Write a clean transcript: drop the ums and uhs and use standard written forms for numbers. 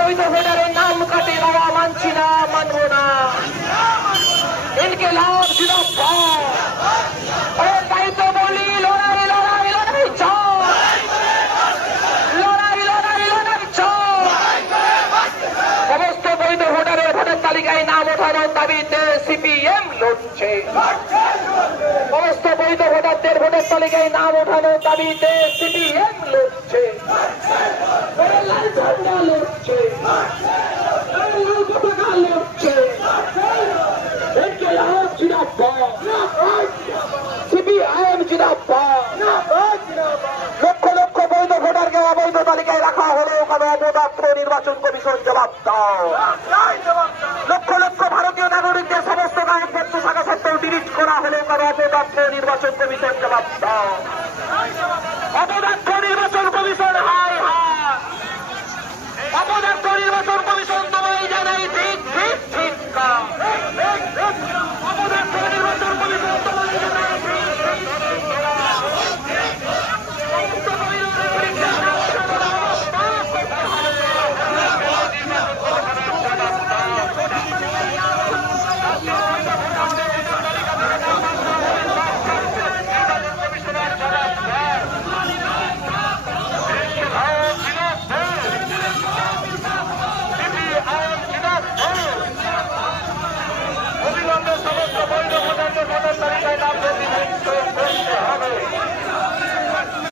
বৈধ ভোটারের নাম কাটে দেওয়া মানছি না, মানব না। ইনকিলাব জিন্দাবাদ। তাই তো বলি লড়াই লড়াই লড়াই চাই, লড়াই লড়াই লড়াই চাই। সমস্ত বৈধ ভোটারের ভোটার তালিকায় নাম ওঠানোর দাবিতে সিপিএম লড়ছে। সমস্ত বৈধ ভোটারদের ভোটার তালিকায় নাম ওঠানোর দাবিতে সিপিএম লড়ছে। লাল ঝান্ডা লড়ছে, লাল পতাকা লড়ছে। ইনকিলাব জিন্দাবাদ, সিপিএম জিন্দাবাদ। লক্ষ লক্ষ বৈধ ভোটারকে অবৈধ তালিকায় রাখা হলেও কেন অপদার্থ নির্বাচন কমিশন জবাব দাও। লক্ষ লক্ষ ভারতীয় নাগরিকদের সমস্ত কাগজপত্র থাকা সত্ত্বেও ডিলিট করা হলেও কেন অপদার্থ নির্বাচন কমিশন জবাব দাও।